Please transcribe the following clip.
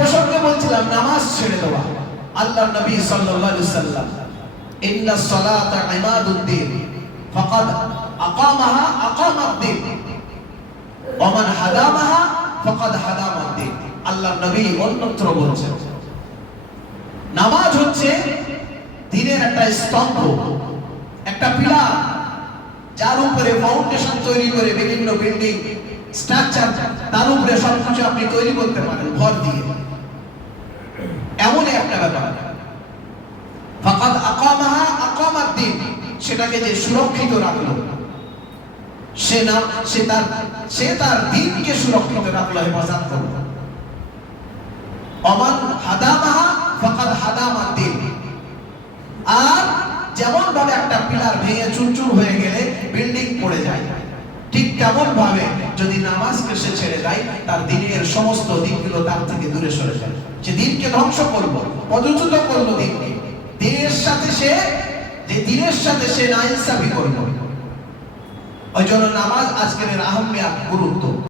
প্রসঙ্গে বলছিলাম নামাজ ছেড়ে দেওয়া। আল্লাহর নবী সাল্লাল্লাহু আলাইহি সাল্লাম ইন্নাস সালাতা ইমাদুদ্দিন ফাকাদ আকামাহা আকামাদ্দিন ওয়া মান হাদামাহা ফাকাদ হাদামাদ্দিন। আল্লাহর নবী অন্যত্র বলেছেন নামাজ হচ্ছে দ্বীনের একটা স্তম্ভ, একটা পিলার, যার উপরে ফাউন্ডেশন তৈরি করে বিভিন্ন বিল্ডিং স্ট্রাকচার, তার উপরে সবকিছু আপনি তৈরি করতে পারেন ভর দিয়ে। এমনই একটা ব্যাপার। ফাকাদ আকামাহা আকামাদ্দিন, সেটাকে যে সুরক্ষিত রাখলো, সে তার দ্বীনকে সুরক্ষিত রাখলো, হেফাজত করলো। ওমান হাদামাহা ফাকাদ হাদামাদ্দিন। আর যেমন ভাবে একটা পিলার ভেঙে চুরচুর হয়ে গেলে বিল্ডিং পড়ে যায়, ঠিক তেমন ভাবে যদি নামাজকে সে ছেড়ে দেয়, তার দ্বীনের সমস্ত দিকগুলো তার থেকে দূরে সরে যায়। সে দ্বীনকে ধ্বংস করলো, পদচ্যুত করলো দ্বীনকে। দ্বীনের সাথে সে নাইনসাফি করলো। ওই জন্য নামাজ আজকের আহমিয়াত, গুরুত্ব।